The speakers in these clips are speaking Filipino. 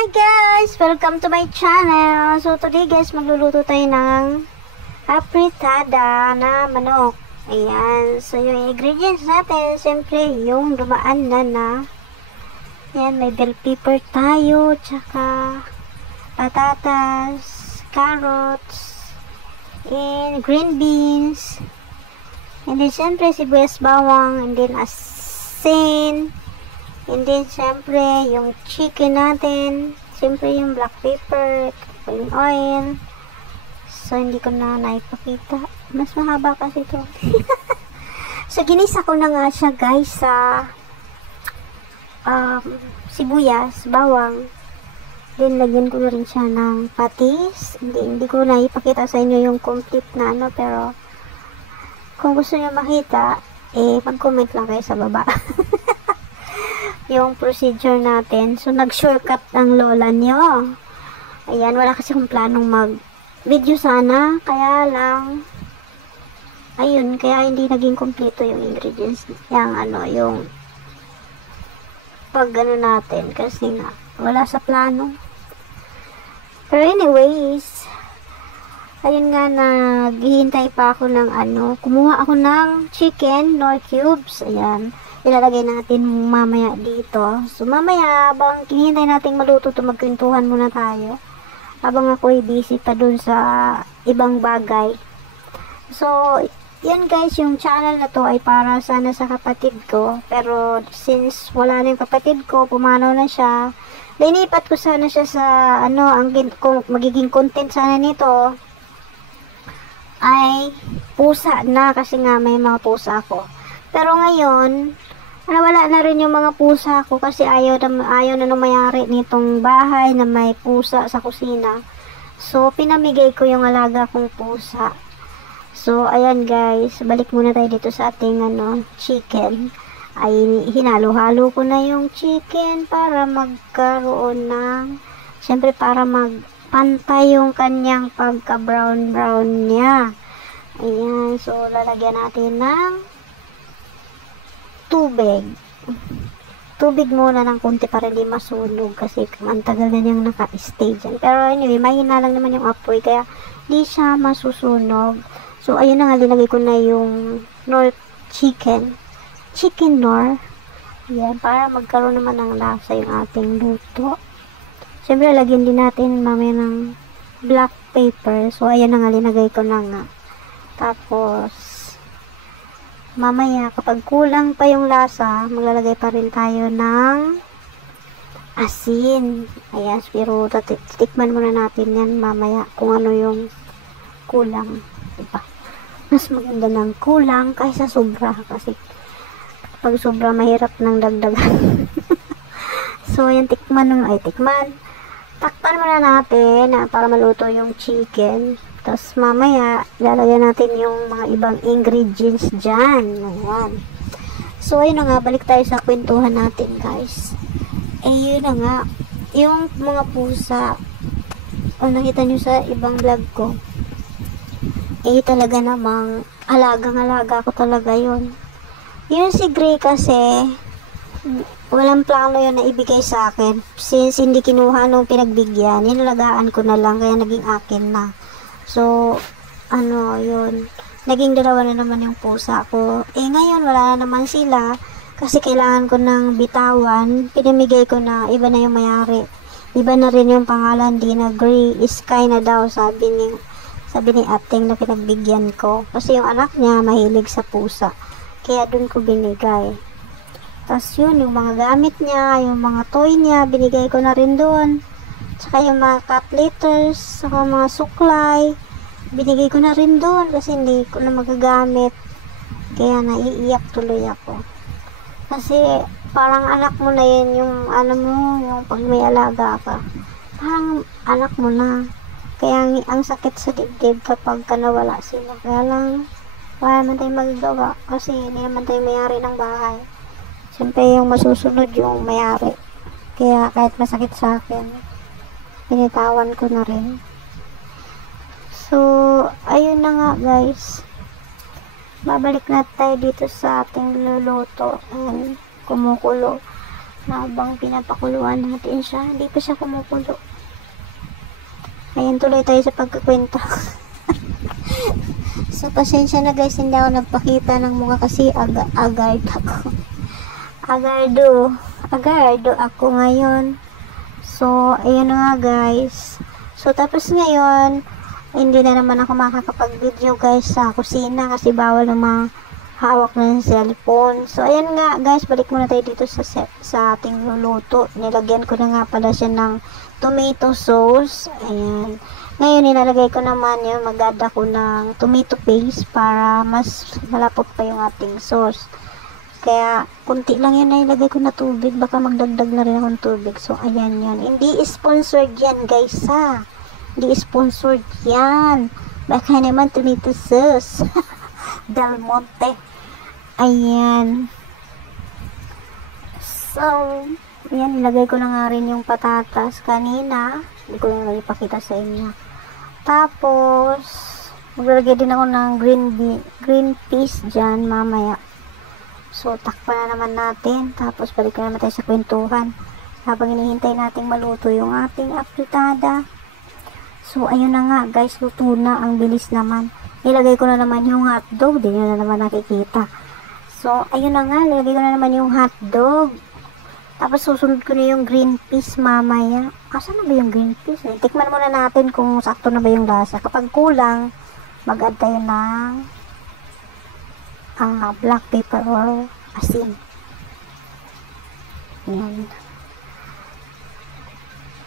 Hi guys! Welcome to my channel. So today guys, magluluto tayo ng apritada na manok. Ayan. So yung ingredients natin, siyempre yung dumaan na. Ayan, may bell pepper tayo, tsaka patatas, carrots, and green beans. And then siyempre sibuyas bawang, and then asin. And then, syempre, yung chicken natin. Syempre, yung black pepper, yung oil. So, hindi ko na naipakita. Mas mahaba kasi ito. So, ginisa ko na nga siya, guys, sa sibuyas, bawang. Then, lagyan ko na rin siya ng patis. Hindi ko na ipakita sa inyo yung complete na ano, pero kung gusto niyo makita, mag-comment lang kayo sa baba. Yung procedure natin. So, nag-shortcut ang lola nyo. Ayan, wala kasi kong planong mag-video sana. Kaya lang, ayun, kaya hindi naging kompleto yung ingredients. Yung pag-ano natin. Kasi nga, wala sa plano. Pero anyways, ayun nga, naghihintay pa ako ng kumuha ako ng chicken, nor cubes. Ayan. Ilalagay natin mamaya dito. So, mamaya, habang kinihintay natin maluto ito, magkwentuhan muna tayo. Habang ako'y busy pa dun sa ibang bagay. So, yan guys, yung channel na to ay para sana sa kapatid ko. Pero, since wala na yung kapatid ko, pumanaw na siya, linipat ko sana siya sa, kung magiging content sana nito, ay pusa na, kasi nga may mga pusa ako. Pero ngayon, wala na rin yung mga pusa ko kasi ayaw na numayari nitong bahay na may pusa sa kusina. So, pinamigay ko yung alaga kong pusa. So, ayan guys, balik muna tayo dito sa ating chicken. Ay, hinalo-halo ko na yung chicken para magkaroon ng, syempre para magpantay yung kanyang pagka-brown-brown niya. Ayan, so lalagyan natin ng tubig muna ng konti para hindi masunog kasi ang tagal na niyang naka-stay dyan. Pero anyway, mahina lang naman yung apoy kaya di siya masusunog. So ayun na nga, linagay ko na yung chicken nor. Ayan, para magkaroon naman ng lasa yung ating luto. Siyempre lagyan din natin mamaya ng black pepper. So ayun na nga, linagay ko na nga. Tapos mamaya, kapag kulang pa yung lasa, maglalagay pa rin tayo ng asin. Ayan, pero tikman muna natin yan mamaya kung ano yung kulang. Diba? Mas maganda ng kulang kaysa sobra. Kasi pag sobra, mahirap ng dagdagan. So, ayan, tikman. Takpan muna natin para maluto yung chicken. Tapos mamaya, lalagyan natin yung mga ibang ingredients dyan. Ayan. So, ayun na nga, balik tayo sa kwentuhan natin, guys. Yun na nga, yung mga pusa, kung nakita nyo sa ibang vlog ko, talaga namang alagang-alaga ko talaga yun. Yun si Gray kasi, walang plano yun na ibigay sa akin. Since hindi kinuha nung pinagbigyan, inalagaan ko na lang, kaya naging akin na. So, yun. Naging dalawa na naman yung pusa ko. Ngayon, wala na naman sila. Kasi kailangan ko ng bitawan. Pinamigay ko na, iba na yung mayari. Iba na rin yung pangalan, Dina Gray. Sky na daw, sabi ni ating na pinagbigyan ko. Kasi yung anak niya, mahilig sa pusa. Kaya dun ko binigay. Tapos yun, yung mga gamit niya, yung mga toy niya, binigay ko na rin dun. Tsaka yung mga cat litters, saka mga suklay, binigay ko na rin doon kasi hindi ko na magagamit. Kaya naiiyak tuloy ako. Kasi parang anak mo na yun, yung yung pag may alaga ka. Parang anak mo na. Kaya ang sakit sa dibdib kapag nawala sila. Kaya lang, wala naman tayong magagawa kasi hindi naman tayo mayari ng bahay. Siyempre yung masusunod yung mayari. Kaya kahit masakit sa akin, pinitawan ko na rin. So, ayun na nga guys. Babalik na tayo dito sa ating luluto. Ayan, kumukulo. habang pinapakuluan natin siya. Hindi pa siya kumukulo. Ayan, tuloy tayo sa pagkakwento. So, pasensya na guys, hindi ako nagpakita ng mukha kasi agard ako. Agardo ako ngayon. So, ayun na nga guys. So, tapos ngayon, hindi na naman ako makakapag-video guys sa kusina kasi bawal na hawak ng cellphone. So, ayan nga guys, balik muna tayo dito sa ating luluto. Nilagyan ko na nga pala siya ng tomato sauce. Ayan. Ngayon, nilalagay ko naman yun, mag-add ako ng tomato paste para mas malapot pa yung ating sauce. Kaya, kunti lang yun na ilagay ko na tubig. Baka magdagdag na rin akong tubig. So, ayan yan. Hindi sponsored yan, guys, ha. Hindi sponsored yan. Baka naman tomato sauce. Del Monte. Ayan. So, ayan, ilagay ko na nga rin yung patatas kanina. Hindi ko lang ipakita sa inyo. Tapos, maglalagay din ako ng green peas dyan mamaya. So, takpan na naman natin. Tapos, balik na naman tayo sa kwentuhan. Habang hinihintay nating maluto yung ating apritada. So, ayun na nga guys, luto na. Ang bilis naman. Nilagay ko na naman yung hotdog. Di nyo na naman nakikita. So, ayun na nga. Nilagay ko na naman yung hotdog. Tapos, susunod ko na yung green peas mamaya. Asan na ba yung green peas? Tikman muna natin kung sakto na ba yung lasa. Kapag kulang, mag-add tayo ng black pepper or asin. Ayan.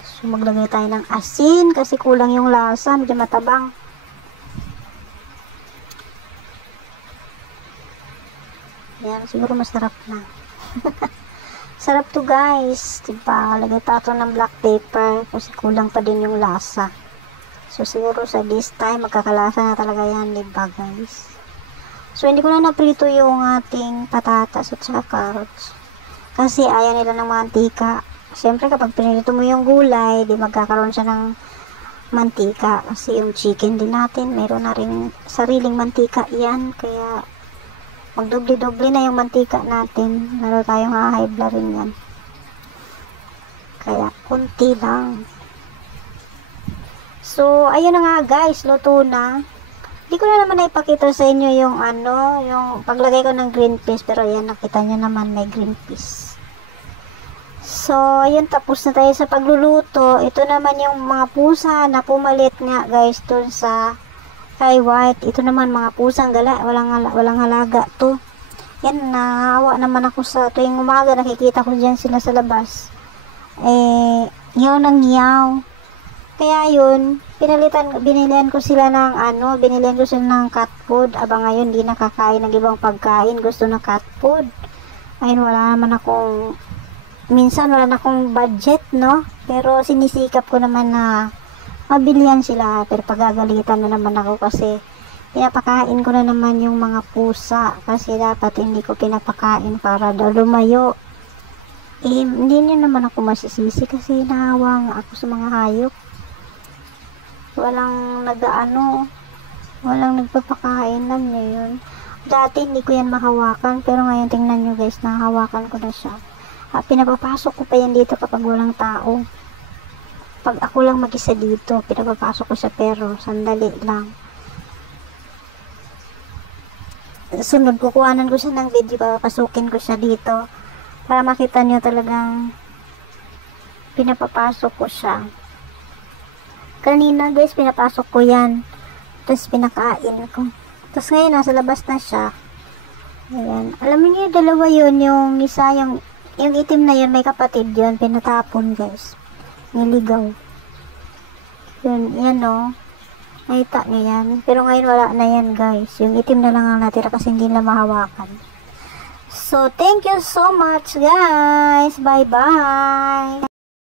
So, maglagay tayo ng asin kasi kulang yung lasa. Medyo matabang. Ayan, siguro masarap na. Sarap to guys, diba? Lagay tato ng black pepper kasi kulang pa din yung lasa. So siguro sa this time magkakalasa na talaga yan, diba guys? So hindi ko na naprito yung ating patatas at saka carrots kasi ayaw nila ng mantika. Siyempre kapag pinirito mo yung gulay, di magkakaroon siya ng mantika kasi yung chicken din natin mayroon na rin sariling mantika yan, kaya magdoble-doble na yung mantika natin. Lalo tayong hahibla rin yan. Kaya, kunti lang. So, ayun na nga guys. Luto na. Hindi ko na naman naipakita sa inyo yung yung paglagay ko ng green peas. Pero ayan, nakita nyo naman may green peas. So, ayun. Tapos na tayo sa pagluluto. Ito naman yung mga pusa na pumalit nga guys dun sa kay white. Ito naman mga pusang gala, walang halaga to. Yan, naawa naman ako sa tuwing umaga, nakikita ko dyan sila sa labas. Yaw ng yaw. Kaya yun, binilihan ko sila ng cat food. Aba ngayon, di nakakain ng ibang pagkain, gusto ng cat food. Ayun, minsan wala na akong budget, no? Pero sinisikap ko naman na mabilihan sila, pero pagagalitan na naman ako kasi pinapakain ko na naman yung mga pusa kasi dapat hindi ko pinapakain para daw lumayo. Hindi niya naman ako masisisi kasi nahawang ako sa mga hayop. Walang nagpapakain lang niya yun. Dati hindi ko yan mahawakan, pero ngayon tingnan nyo guys, nahawakan ko na siya. Pinapapasok ko pa yan dito kapag walang tao. Pag ako lang mag-isa dito, pinapapasok ko siya, pero sandali lang. Sunod, kukuhanan ko siya ng video, papasukin ko siya dito para makita niyo talagang pinapapasok ko siya. Kanina guys, pinapasok ko yan, tapos pinakain ko. Tapos ngayon, nasa labas na siya. Ayan. Alam niyo, dalawa yun, yung isa, yung itim na yun, may kapatid yun, pinatapon guys. Niligaw. Yan o. Nakita niyo yan. Pero ngayon wala na yan guys. Yung itim na lang ang natira kasi hindi na mahawakan. So, thank you so much guys. Bye bye.